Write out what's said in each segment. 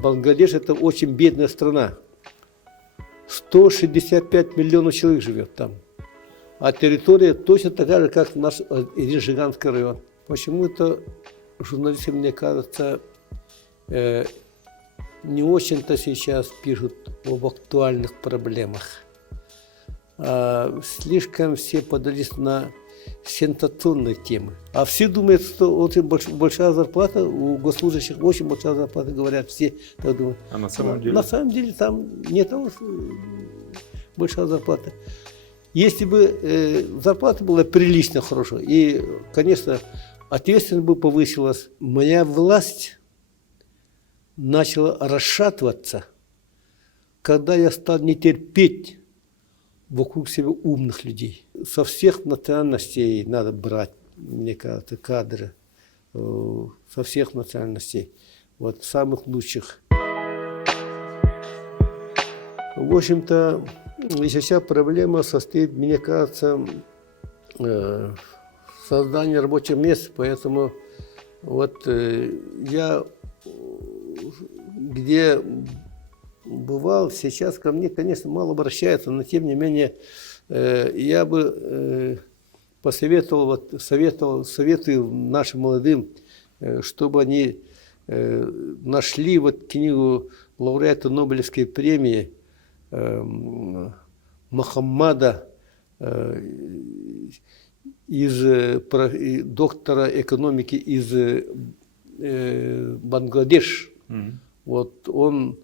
Бангладеш – это очень бедная страна. 165 миллионов человек живет там. А территория точно такая же, как наш Иринжиганский район. Почему-то журналисты, мне кажется, не очень-то сейчас пишут об актуальных проблемах. Слишком все подались на сенсационные темы. А все думают, что очень большая зарплата, у госслужащих очень большая зарплата, говорят все. Так думают. А на самом деле? На самом деле там не того, что большая зарплата. Если бы зарплата была прилично хорошая, и, конечно, ответственность бы повысилась, моя власть начала расшатываться, когда я стал не терпеть вокруг себя умных людей. Со всех национальностей надо брать, мне кажется, кадры. Со всех национальностей. Вот, самых лучших. В общем-то, сейчас проблема состоит, мне кажется, в создании рабочих мест. Поэтому вот я где бывал, сейчас ко мне, конечно, мало обращаются, но тем не менее я бы посоветовал, советую нашим молодым, чтобы они нашли вот книгу лауреата Нобелевской премии Мохаммада, доктора экономики из Бангладеш. Вот он,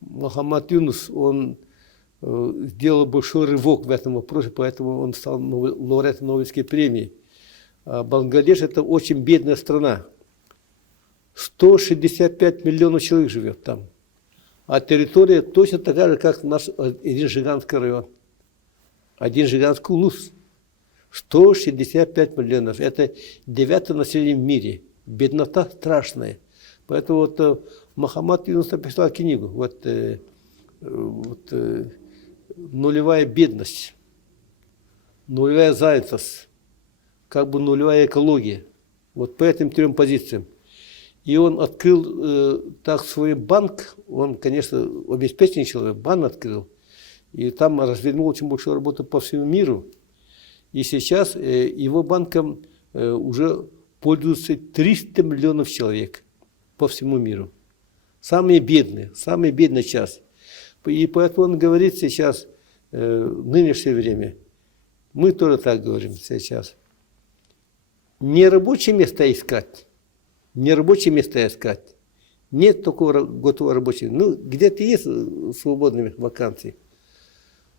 Мохаммад Юнус, он сделал большой рывок в этом вопросе, поэтому он стал лауреатом Нобелевской премии. Бангладеш – это очень бедная страна. 165 миллионов человек живет там. А территория точно такая же, как наш Иринжиганский район. Иринжиганский улус. 165 миллионов. Это 9-е население в мире. Беднота страшная. Поэтому вот Мохаммад Юнус написал книгу. Нулевая бедность, нулевая занятость, как бы нулевая экология. Вот по этим трем позициям. И он открыл так свой банк, он, конечно, обеспеченный человек, банк открыл, и там развернул очень большую работу по всему миру. И сейчас его банком уже пользуются 300 миллионов человек по всему миру. Самая бедная часть. И поэтому он говорит сейчас, в нынешнее время, мы тоже так говорим сейчас, не рабочее место искать, нет такого готового рабочего. Ну, где-то есть свободные вакансии.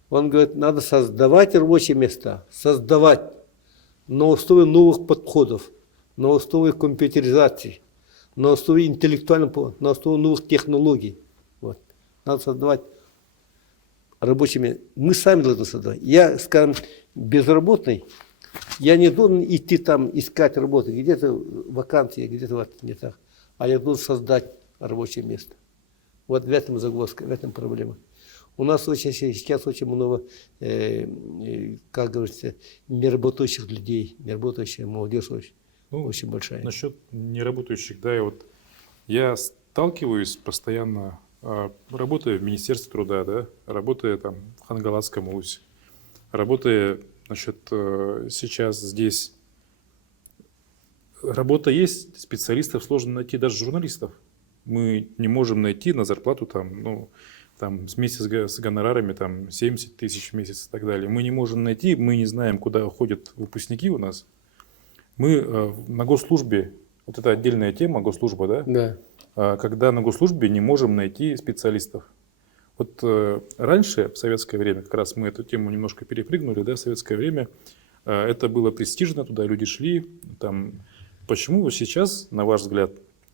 Он говорит, надо создавать рабочие места, создавать на основе новых подходов, на основе компьютеризации, на основе интеллектуального, на основе новых технологий. Вот. Надо создавать рабочие места. Мы сами должны создавать. Я, скажем, безработный, я не должен идти там искать работу, где-то вакансии, где-то вот не так. А я должен создать рабочее место. Вот в этом загвоздка, в этом проблема. У нас сейчас очень много, как говорится, неработающих людей, неработающая молодежь очень большая. Насчет неработающих, да, я сталкиваюсь постоянно, работая в Министерстве труда, да, работая там в Хангаласском улусе, работая, сейчас здесь. Работа есть, специалистов сложно найти, даже журналистов. Мы не можем найти на зарплату вместе с гонорарами 70 тысяч в месяц и так далее. Мы не можем найти, мы не знаем, куда уходят выпускники у нас. Мы на госслужбе, вот это отдельная тема, госслужба, да? Да. Когда на госслужбе не можем найти специалистов. Вот раньше, в советское время, как раз мы эту тему немножко перепрыгнули, да, в советское время, это было престижно, туда люди шли. Почему сейчас, на ваш взгляд,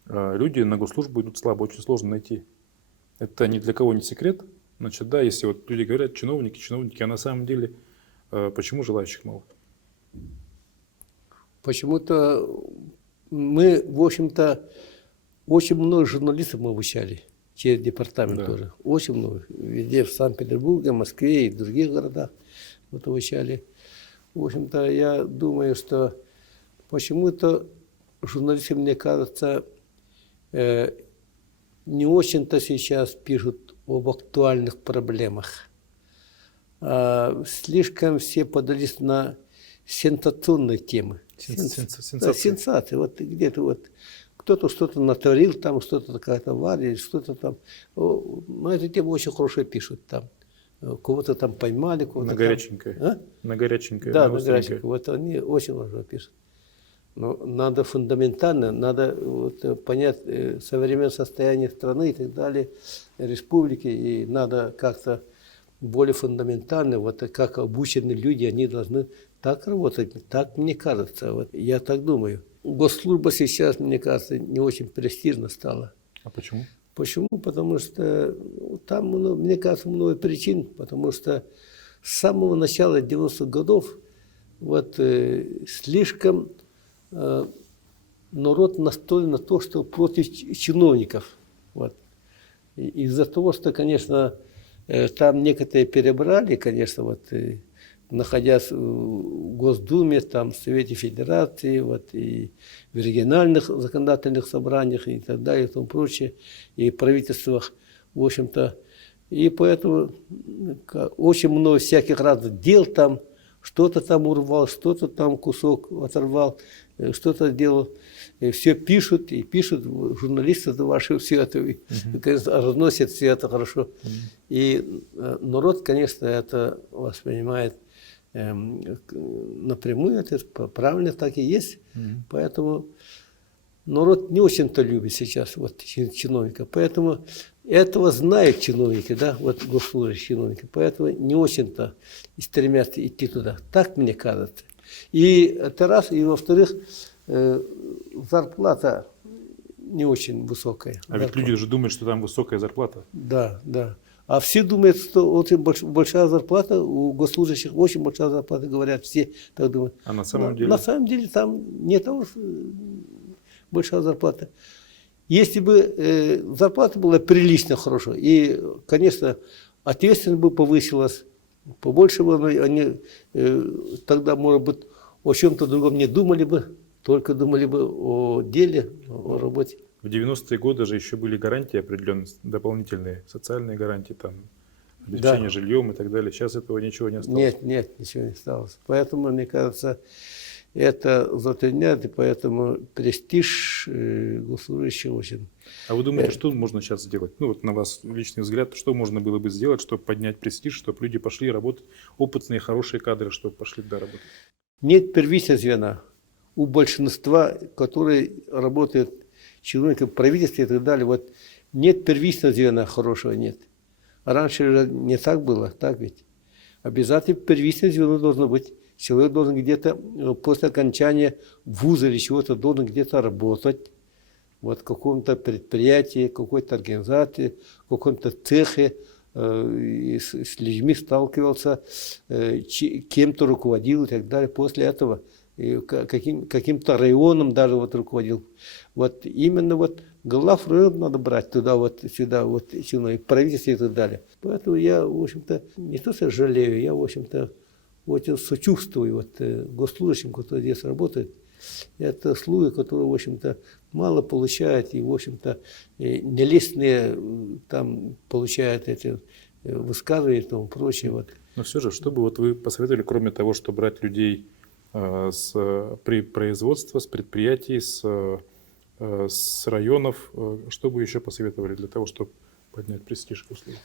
люди на госслужбу идут слабо, очень сложно найти? Это ни для кого не секрет. Значит, да, если вот люди говорят, чиновники, а на самом деле, почему желающих мало? Почему-то мы, в общем-то, очень много журналистов мы обучали через департамент, да, тоже. Очень много. Везде, в Санкт-Петербурге, Москве и в других городах вот обучали. В общем-то, я думаю, что почему-то журналисты, мне кажется, не очень-то сейчас пишут об актуальных проблемах. Слишком все подались на сенсационные темы. Да, Сенсация. сенсации. Вот где-то вот кто-то что-то натворил, там что-то какая-то авария, что-то там. На эту тему очень хорошо пишут там. Кого-то там поймали, кого-то На там. горяченькое. А? На горяченькое. Да, на на остренькое. графике. Вот они очень хорошо пишут. Но надо фундаментально, надо вот понять современное состояние страны и так далее, республики, и надо как-то более фундаментально, вот как обученные люди, они должны так работать, так мне кажется, вот я так думаю. Госслужба сейчас, мне кажется, не очень престижно стала. А почему? Почему? Потому что там, мне кажется, много причин, потому что с самого начала 90-х годов вот слишком народ настроен на то, что против чиновников. Вот. Из-за того, что, конечно, там некоторые перебрали, конечно, вот, находясь в Госдуме, там, в Совете Федерации, вот, и в региональных законодательных собраниях и так далее, и тому прочее, и в правительствах, в общем-то. И поэтому очень много всяких разных дел там, что-то там урвал, что-то там кусок оторвал, что-то делал. Все пишут, и пишут, журналисты ваши все это, конечно, разносят все это хорошо. И народ, конечно, это воспринимает напрямую, это правильно так и есть. Поэтому народ не очень-то любит сейчас вот, чиновника. Поэтому этого знают чиновники, да, вот госслужащие чиновники. Поэтому не очень-то стремятся идти туда. Так мне кажется. И это раз. И во-вторых, зарплата не очень высокая. А ведь люди же думают, что там высокая зарплата. Да, да. А все думают, что очень большая зарплата, у госслужащих очень большая зарплата, говорят, все так думают. А на самом деле? На самом деле там не того, большая зарплата. Если бы зарплата была прилично хорошо, и, конечно, ответственность бы повысилась, побольше бы они тогда, может быть, о чем-то другом не думали бы, только думали бы о деле, о работе. В 90-е годы же еще были гарантии определенные, дополнительные социальные гарантии, там, обеспечение жильем и так далее. Сейчас этого ничего не осталось. Нет, ничего не осталось. Поэтому, мне кажется, это затрудняет, и поэтому престиж госслужащих очень. А вы думаете, что можно сейчас сделать? Ну, вот на вас личный взгляд, что можно было бы сделать, чтобы поднять престиж, чтобы люди пошли работать, опытные, хорошие кадры, чтобы пошли туда работать? Нет первичного звена. У большинства, которые работают чиновниками в правительстве и так далее, вот нет первичного звена хорошего, нет. А раньше же не так было, так ведь? Обязательно первичное звено должно быть. Человек должен где-то после окончания вуза или чего-то должен где-то работать. Вот в каком-то предприятии, какой-то организации, в каком-то цехе, с людьми сталкивался, кем-то руководил и так далее. После этого каким-то районом даже вот руководил. Вот именно вот глав района надо брать туда вот сюда вот и правительство и так далее. Поэтому я, в общем-то, не то что жалею, я, в общем-то, очень сочувствую вот госслужащим, которые здесь работают. Это слуги, которые, в общем-то, мало получают и, в общем-то, нелестные там получают эти высказывания и тому прочее. Вот. Но все же, что бы вот вы посоветовали, кроме того, что брать людей с производства, с предприятий, с районов, что бы еще посоветовали для того, чтобы поднять престиж услуг?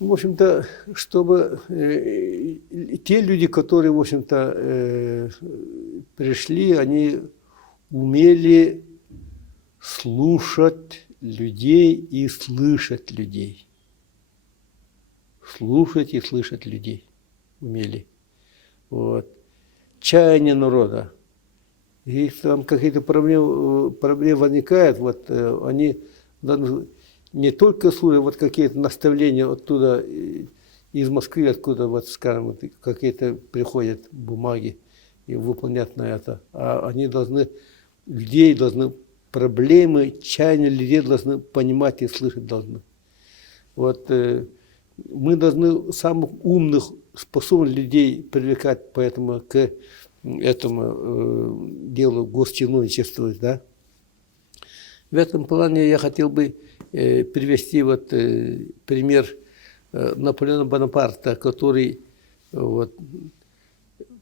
В общем-то, чтобы те люди, которые, в общем-то, пришли, они умели слушать людей и слышать людей. Слушать и слышать людей умели. Вот. Чаяние народа. Если там какие-то проблемы возникают, вот они должны не только слушать вот какие-то наставления оттуда, из Москвы, откуда, вот, скажем, вот, какие-то приходят бумаги и выполнять на это, а они должны, людей должны, проблемы, чаяния людей должны понимать и слышать должны. Вот мы должны самых умных, способных людей привлекать поэтому к этому делу госчиновничества, да. В этом плане я хотел бы привести вот пример Наполеона Бонапарта, который вот,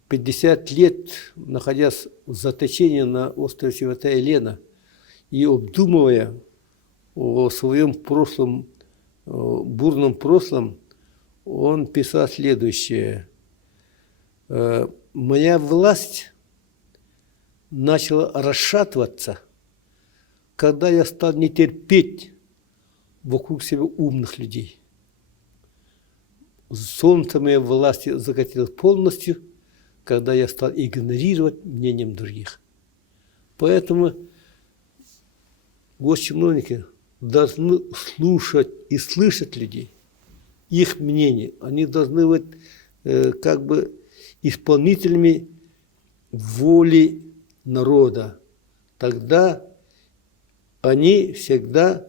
50 лет, находясь в заточении на острове Святая Елена и обдумывая о своем прошлом, бурном прошлом, он писал следующее. «Моя власть начала расшатываться, когда я стал не терпеть вокруг себя умных людей. Солнце моей власти закатилось полностью, когда я стал игнорировать мнением других». Поэтому госчиновники должны слушать и слышать людей, их мнение. Они должны быть как бы исполнителями воли народа. Тогда они всегда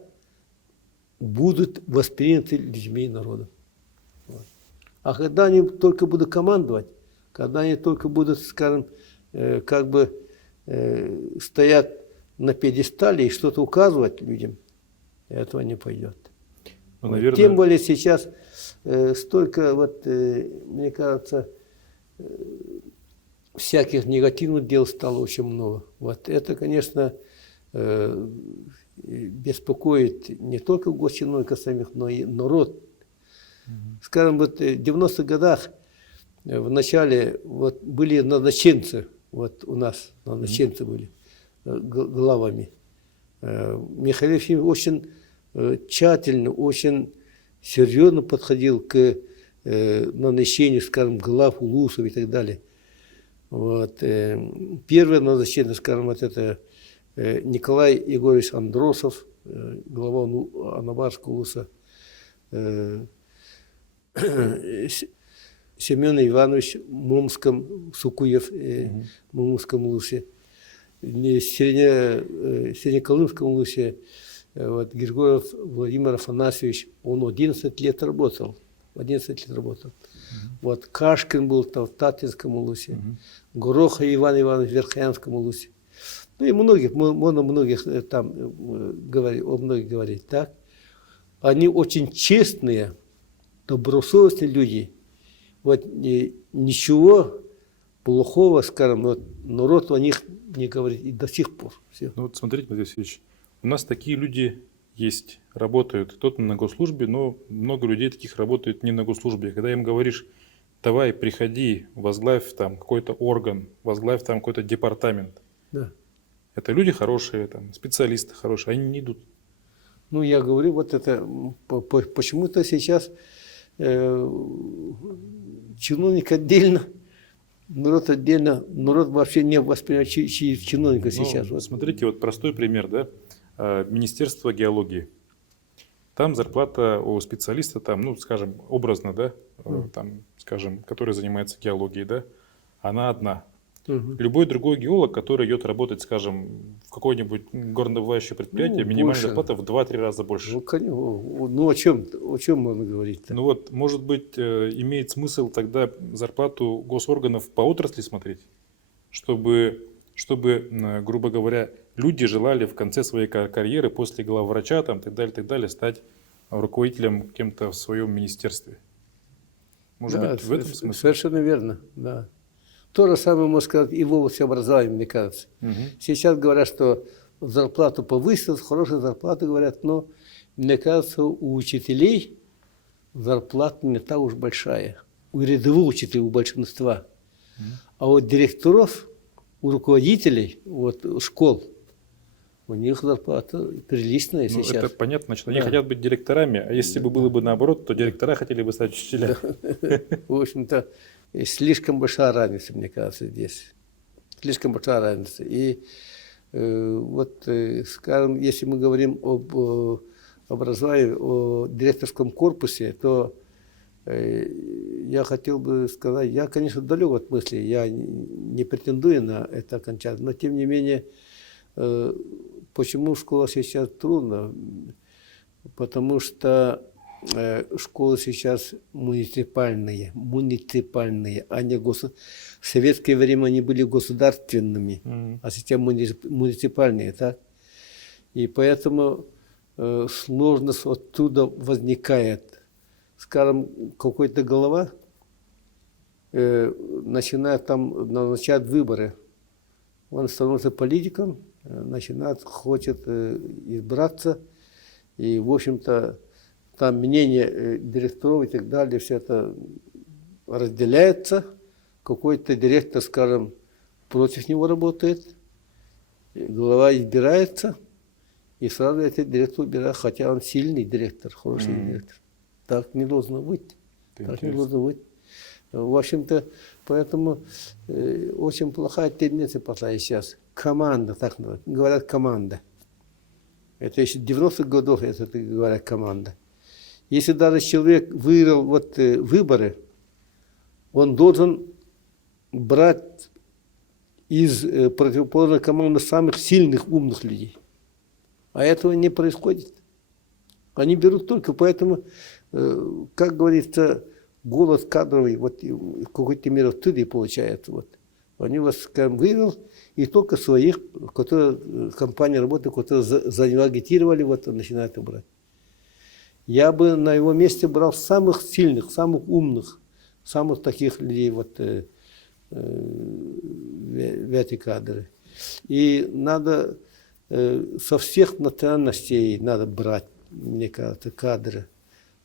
будут восприняты людьми и народом. Вот. А когда они только будут командовать, когда они только будут, скажем, как бы стоять на пьедестале и что-то указывать людям, этого не пойдет. Ну, Вот. наверное... Тем более сейчас столько, вот, мне кажется, всяких негативных дел стало очень много. Вот это, конечно, беспокоит не только госчиновников самих, но и народ. Скажем, вот в 90-х годах в начале вот, были назначенцы, вот у нас назначенцы были главами. Михаил Ефимович очень тщательно, очень серьезно подходил к назначению, скажем, глав улусов и так далее. Вот. Первое назначение, скажем, вот это Николай Егорович Андросов, глава Анабарского улуса, Семен Иванович Мумском, Сукуев, Мумском улусе, Среднеколымском улусе, вот, Григорьев Владимир Афанасьевич, он 11 лет работал. 11 лет работал. Вот, Кашкин был там, в Татинском улусе, Гороха Иван Иванович в Верхоянском улусе. Ну и многих, можно многих там говорить, о многих говорить, так? Они очень честные, добросовестные люди. Вот ничего плохого, скажем, вот, народ о них не говорит и до сих пор. Все. Ну вот смотрите, Матвей Васильевич, у нас такие люди есть, работают. Кто-то на госслужбе, но много людей таких работают не на госслужбе. Когда им говоришь, давай, приходи, возглавь там какой-то орган, возглавь там какой-то департамент. Да. Это люди хорошие, там, специалисты хорошие, они не идут. Ну, я говорю, вот это почему-то сейчас чиновник отдельно, народ отдельно, народ вообще не воспринимает чиновника сейчас. Ну, Вот. смотрите, вот простой пример, да? Министерство геологии. Там зарплата у специалиста, там, ну, скажем, образно, да, там, скажем, который занимается геологией, да, она одна. Любой другой геолог, который идет работать, скажем, в какое-нибудь горнодобывающее предприятие, минимальная зарплата в 2-3 раза больше. Ну, о чем можно говорить-то? Ну вот, может быть, имеет смысл тогда зарплату госорганов по отрасли смотреть, чтобы, грубо говоря, люди желали в конце своей карьеры, после главврача, там, так далее, стать руководителем кем-то в своем министерстве. Может Да, быть, в этом смысл? Совершенно верно, да. То же самое можно сказать и в области образования, мне кажется. Сейчас говорят, что зарплату повысят, хорошая зарплата, говорят, но мне кажется, у учителей зарплата не так уж большая. У рядовых учителей, у большинства. А вот директоров, у руководителей вот, школ, у них зарплата приличная Ну, сейчас. это понятно, значит, они хотят быть директорами, а если бы было бы наоборот, то директора хотели бы стать учителями. В общем-то, слишком большая разница, мне кажется, здесь. Слишком большая разница. И вот, скажем, если мы говорим об образовании, о директорском корпусе, то я хотел бы сказать, я, конечно, далек от мысли, я не претендую на это окончательно, но тем не менее, почему школа сейчас трудно? Потому что школы сейчас муниципальные, а не в советское время они были государственными, а сейчас муниципальные, так? И поэтому сложность оттуда возникает. Скажем, какой-то голова начинает там назначать выборы. Он становится политиком, хочет избраться. И, в общем-то, там мнение директоров и так далее, все это разделяется. Какой-то директор, скажем, против него работает. Голова избирается. И сразу этот директор убирает, хотя он сильный директор, хороший директор. Так не должно быть. Так не должно быть. В общем-то, поэтому очень плохая тенденция пошла и сейчас. Команда, так говорят, команда. Это еще 90-х годов, это говорят, команда. Если даже человек выиграл выборы, он должен брать из противоположной команды самых сильных, умных людей. А этого не происходит. Они берут только, поэтому, как говорится, голос кадровый, вот в какой-то мере оттуда и получается. Вот. Они вас, скажем, вывел, и только своих, которые компания работает, которые за него агитировали, вот начинают брать. Я бы на его месте брал самых сильных, самых умных, самых таких людей, вот, в эти кадры. И надо со всех национальностей надо брать, мне кажется, кадры.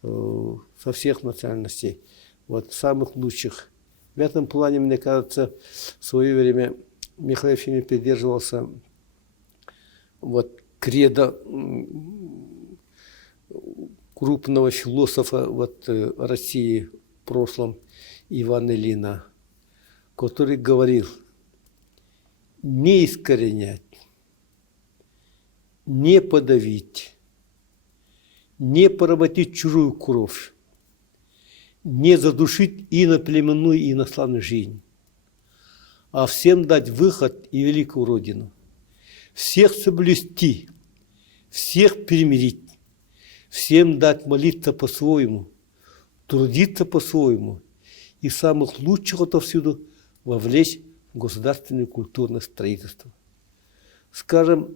Со всех национальностей. Вот самых лучших. В этом плане, мне кажется, в свое время Михаил Ефимович придерживался вот кредо крупного философа вот, России в прошлом Ивана Ильина, который говорил: не искоренять, не подавить, не поработить чужую кровь, не задушить иноплеменную и инославную жизнь, а всем дать выход и великую Родину, всех соблюсти, всех примирить, всем дать молиться по-своему, трудиться по-своему и самых лучших отовсюду вовлечь в государственное и культурное строительство. Скажем,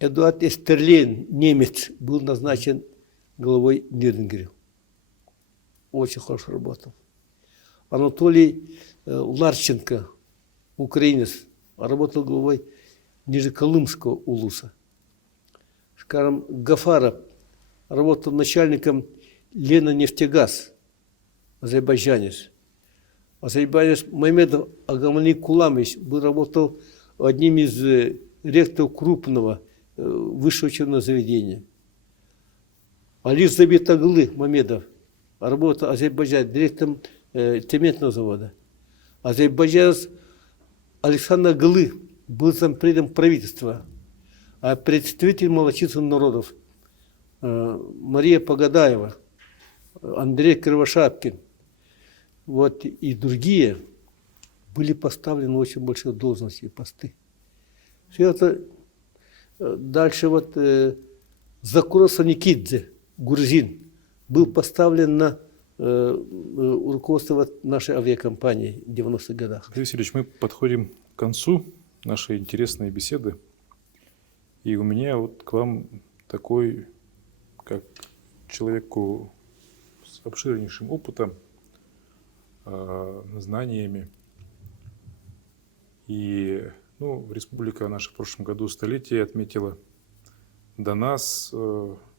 Эдуард Эстерлейн, немец, был назначен главой Нюрнберга. Очень хорошо работал. Анатолий Ларченко, украинец, работал главой Нижеколымского улуса. Скажем, Гафаров работал начальником Леннефтегаз, азербайджанец. Азербайджанец Мамедов Агамали Куламович работал одним из ректоров крупного высшего учебного заведения. Али Забит Аглы Мамедов работал Азербайджан директором цементного завода. Азербайджанец Александр Аглы был зампредом правительства, а представитель малочисленных народов Мария Погадаева, Андрей Кривошапкин, вот и другие были поставлены в очень большие должности и посты. Все это дальше вот Закура Саникидзе, грузин, был поставлен на руководство нашей авиакомпании в 90-х годах. Андрей Васильевич, мы подходим к концу нашей интересной беседы. И у меня вот к вам такой, как человеку с обширнейшим опытом, знаниями. И республика наша в прошлом году столетие отметила. До нас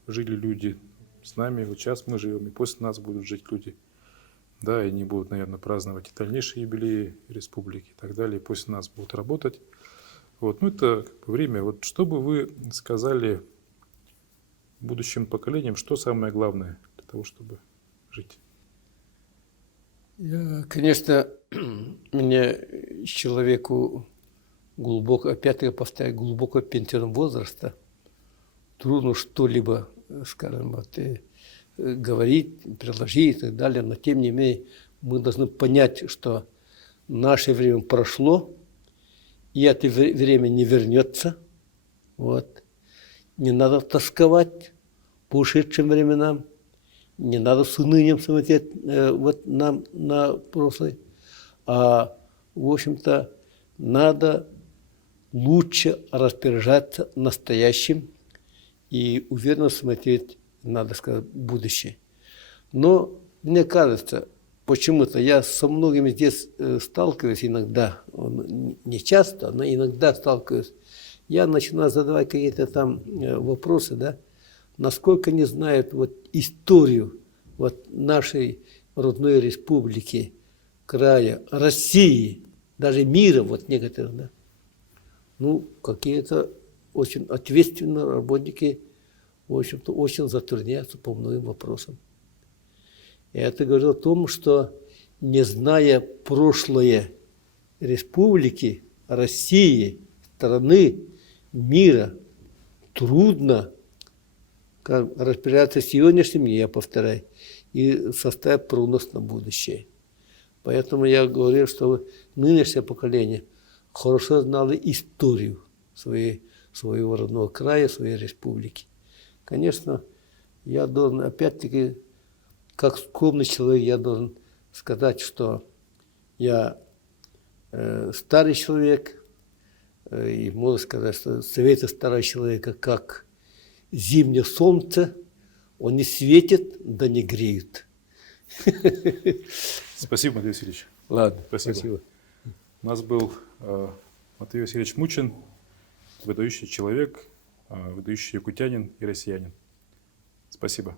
жили люди, с нами вот сейчас мы живем, и после нас будут жить люди. Да, и они будут, наверное, праздновать и дальнейшие юбилеи республики и так далее, и после нас будут работать. Вот, это как бы время. Вот что бы вы сказали будущим поколениям, что самое главное для того, чтобы жить? Конечно, мне человеку глубоко, опять я повторяю, глубоко пенсионного возраста трудно что-либо, скажем, говорить, предложить и так далее, но тем не менее мы должны понять, что наше время прошло, и это время не вернется. Вот. Не надо тосковать по ушедшим временам, не надо с унынием смотреть вот нам на прошлое, а, в общем-то, надо лучше распоряжаться настоящим и уверенно смотреть, надо сказать, в будущее. Но мне кажется, почему-то я со многими здесь сталкиваюсь иногда, не часто, но иногда сталкиваюсь. Я начинаю задавать какие-то там вопросы, да, насколько не знают вот историю вот нашей родной республики, края, России, даже мира, вот некоторых, да. Ну, какие-то очень ответственные работники, в общем-то, очень затрудняются по многим вопросам. И это говорит о том, что, не зная прошлое республики, России, страны, мира, трудно распоряжаться сегодняшним, я повторяю, и составить прогноз на будущее. Поэтому я говорю, что нынешнее поколение хорошо знало историю своего родного края, своей республики. Конечно, я должен, опять-таки, как скромный человек, я должен сказать, что я старый человек, и можно сказать, что советы старого человека, как зимнее солнце, он не светит, да не греет. Спасибо, Матвей Васильевич. Ладно, Спасибо. У нас был Матвей Васильевич Мучин, выдающий человек, выдающий якутянин и россиянин. Спасибо.